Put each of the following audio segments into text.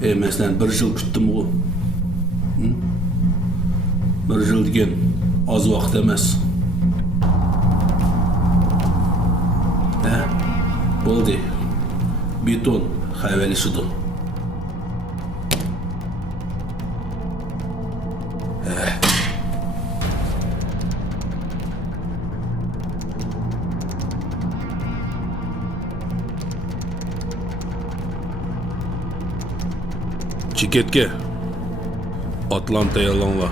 Men seni bir yıl küttüm o. Bir yıl degen az vaqt emas. Bo'ldi. Beton hayvalishidi. Çiketke Atlanta yalanla.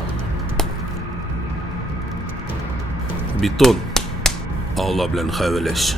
Beton Allah bilen hayveleş.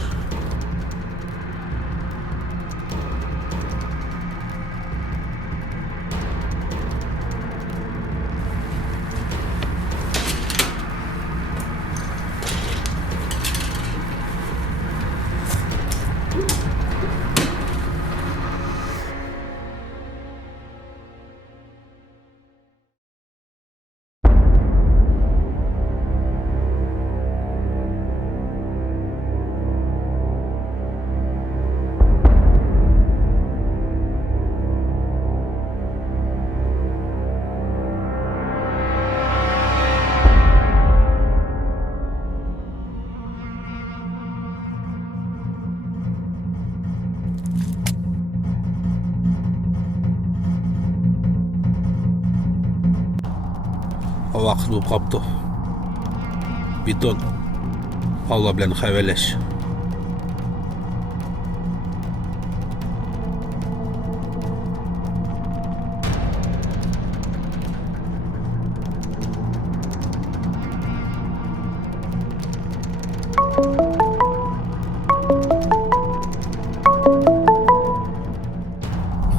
Vaqt bo'lib qopti. Beton Allah bilan hayvalash.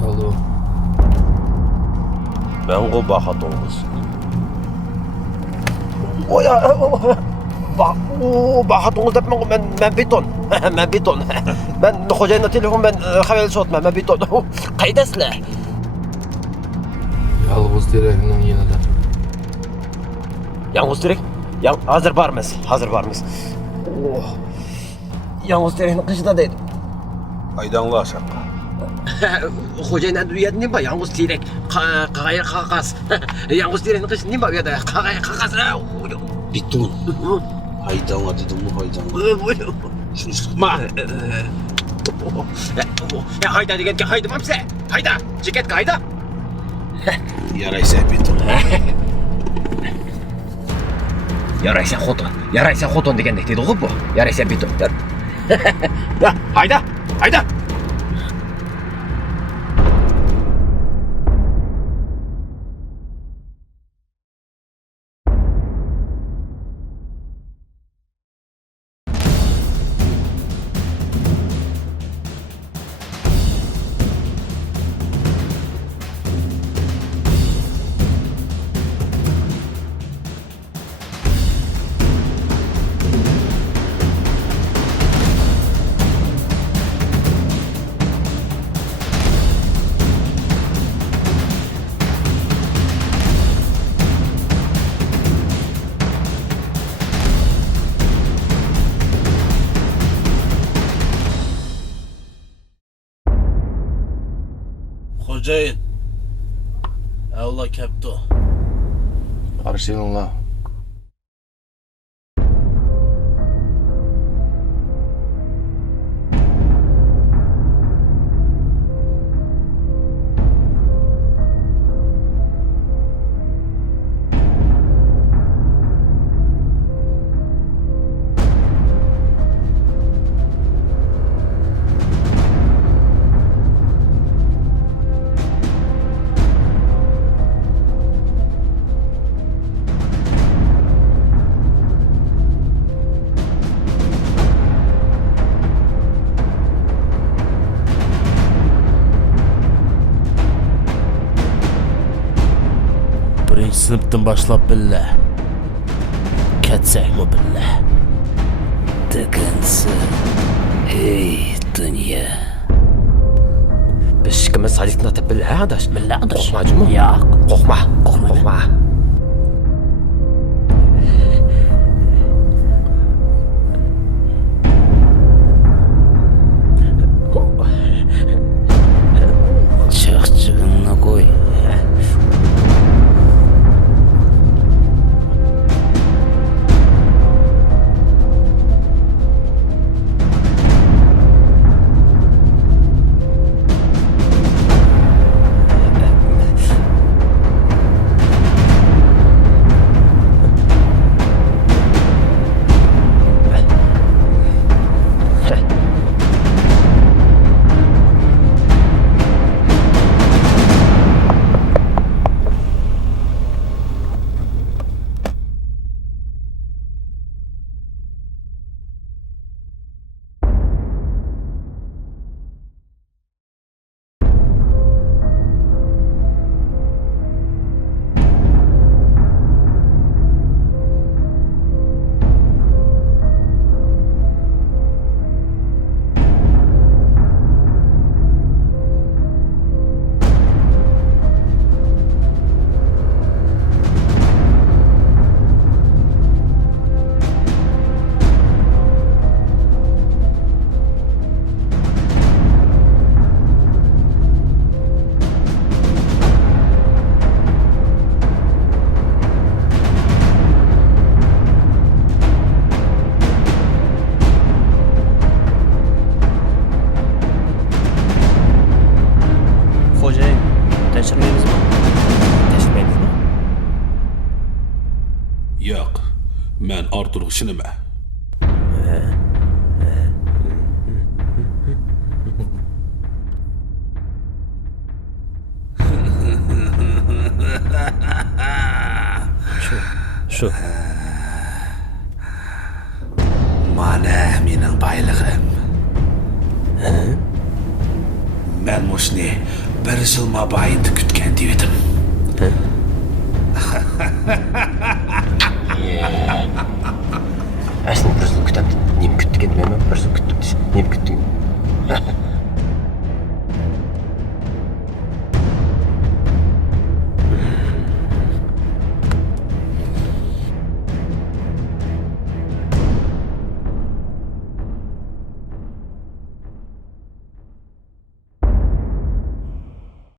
Alo. Ben o bahatonuz. Bahatonuz dep ben beton. Ben beton. Ben hocayla telefon ben haber sotma ben beton. Qaydasizlar? Yalğız terekning yanida. Yalnız terek? Hazır barmız. Hazır barmız. Yalnız terekning qishida deydi. Aydanla aşağı. Hocayla duyad nima yalnız terek? Qag'ay qaqas. Yalnız terekning qishi nima bu yerda? Qag'ay qaqas. Beton. Aydanla dedim bu aydanla. Şunu sıkma. Hayda deganga haydamamsa. Hayda. Jeketga hayda. Yaraysa beton. Yaraysa xotin degandek dedi bu. Yaraysa beton. Ya hayda. Hocayın. Allah kapto. Arşinullah. Birinchi sinfdan boshlab billa. Ketsakmi billa. Degansi. Ey dunyo. Biz ikimiz sadikni atib billa adash. Billa adash. Qo'rqmajmi? Yo'q. Qo'rqma. Chiqchig'ini Teşirmeymizmi? Teşirmeymizmi? Yo'q, men Artur ishonima. Şu. Mana mening boylig'im. Men mushni bir yil mobaynida kutgan dedim. Aslında bir yıl kütüp, neyim küttük bilmem, bir yıl küttük, neyim küttük.